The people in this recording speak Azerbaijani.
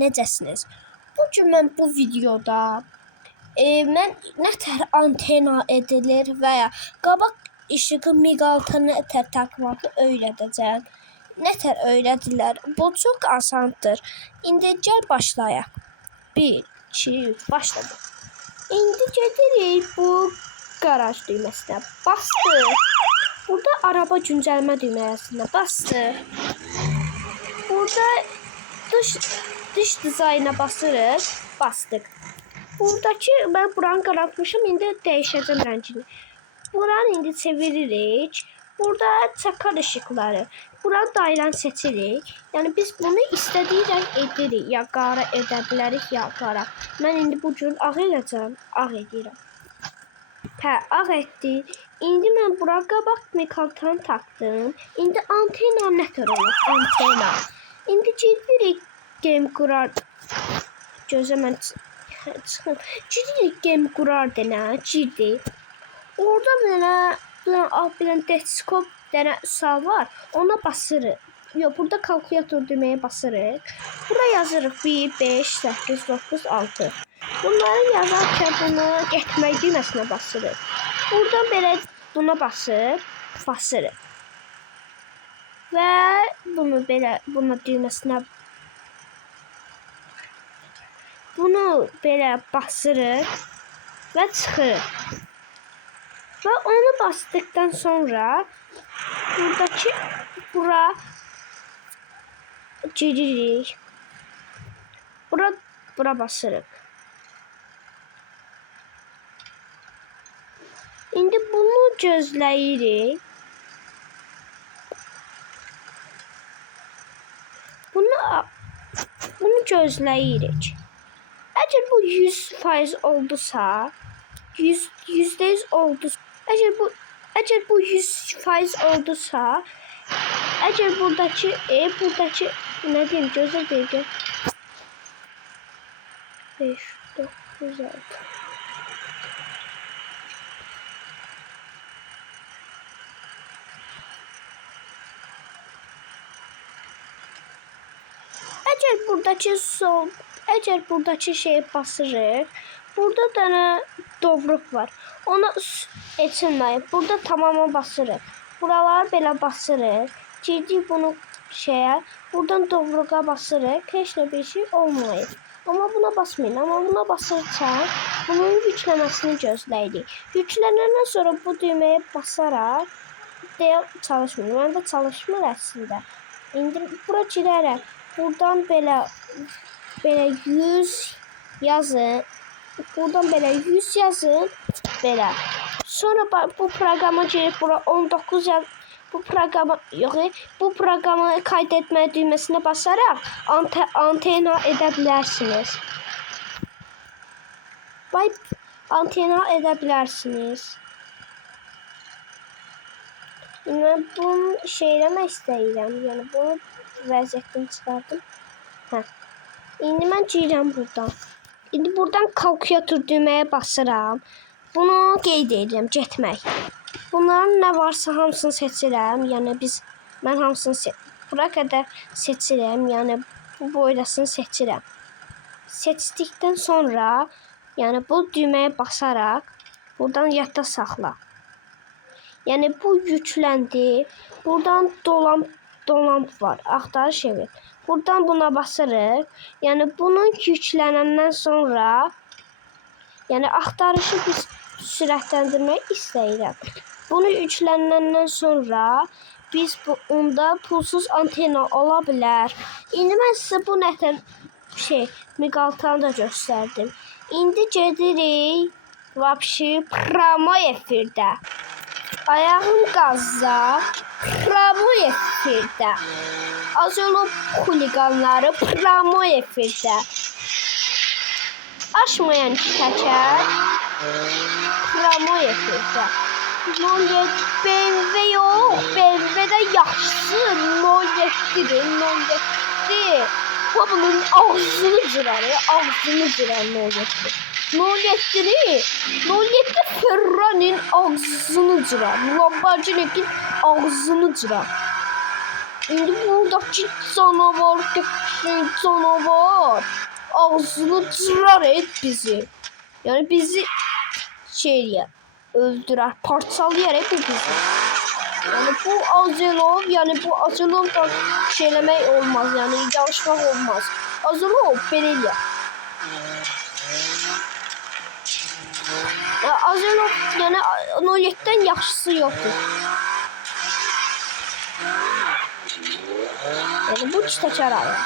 Necəsiniz? Bugün mən bu videoda mən nətər antena edilir və ya qabaq işığı miqaltını nətər takmağı öyrədəcəm. Nətər öyrədirlər? Bu çox asandır. İndi gəl başlayaq. 1, 2, 3, başladı. İndi gedirik bu qaraj düyməsinə. Bastıq. Burada araba güncəlmə düyməsinə bastıq. Burada dış dizayna basırıq, bastıq. Buradakı mən buranı qaraltmışam, indi dəyişəcəm rəngini. Buranı indi çeviririk. Burada çakar ışıqları. Buranı dairəni seçirik. Yəni biz bunu istədiyi rəng edirik. Ya qara edə bilərik, ya qara. Mən indi bu gün ağ edəcəm, ağ edirəm. Hə, ağ etdi. İndi mən bura qabaq miqaltanı taktım. İndi antena nətər olur? Antena. İndi gedirik game qurar. Gözə mən çıxım. Gedirik game qurar denə, girdik. Orada bir deskop denə sağ var. Ona basırıq. Yox, burada kalkulator deməyə basırıq. Bura yazırıq 1, 5, 8, 9, 6. Bunları yazarkən bunu getmək düyməsinə basırıq. Buradan belə buna basırıq. Və bunu belə buna düyməsinə basırıq və çıxırıq. Və onu basdıktan sonra bura giririk. Bura basırıq. İndi bunu gözləyirik. Bunu gözləyirik. Əgər bu 100% oldusa, 100% oldusa, əgər bu 100% oldusa, əgər buradakı nə deyim, gözlə dəqiqə 5, 9, 6. Əgər buradakı şeyə basırıq, burada dənə dovruq var. Ona seçilməyib. Burada tamama basırıq. Buraları belə basırıq. Girdik bunu şeyə. Buradan dovruğa basırıq. Heç nə bir şey olmayıb. Amma buna basmayın. Amma buna basırkən bunun yükləməsini gözləyirik. Yüklənəndən sonra bu düyməyə basaraq deyə çalışmır. Məndə çalışmır əslində. İndi bura girərək. Buradan belə 100 yazın. Buradan belə 100 yazın. Belə. Sonra bu proqrama girib bura 19 yaz. Bu proqramı kaydetmə düyməsinə basaraq antena edə bilərsiniz. Antena edə bilərsiniz. Mən bunu eləmək istəyirəm. Yəni bunu vəziyyətdən çıxardım. İndi mən girirəm buradan. İndi buradan kalkulator düyməyə basıram. Bunu qeyd edirəm, getmək. Bunların nə varsa hamısını seçirəm. Yəni mən hamısını bura qədər seçirəm. Yəni bu boydasını seçirəm. Seçdikdən sonra yəni bu düyməyə basaraq buradan yadda saxla. Yəni bu yükləndi. Buradan dolamp var. Axtarış evi. Buradan buna basırıq. Yəni bunun yüklənəndən sonra yəni axtarışı biz sürətləndirmək istəyirəm. Bunu yüklənəndən sonra biz onda pulsuz antena ola bilər. İndi mən sizə bu nətər miqaltanı da göstərdim. İndi gedirik promo efirdə. Ayağım qazda, promo efirdə. Azolub xuliqanları promo efirdə. Aşmayan təkər promo efirdə. BMW yox, BMW-də yaxşısı 07-dir, 07. Bunun ağzını cırarı, 07 Ferrari'nin ağzını cırar. Lamborghini'nin ağzını cırar. İndi buradaki canavar canavar ağzını cırar et bizi. Yani bizi öldürer, parçalayar hep bizi. Yani bu Azelov, yani bu Azelov'dan şeylemek olmaz, yani yarışmak olmaz. Azelov belirli. Azelov yani Nolet'ten yaxşısı yoktur. Yani bu çıtakar abi.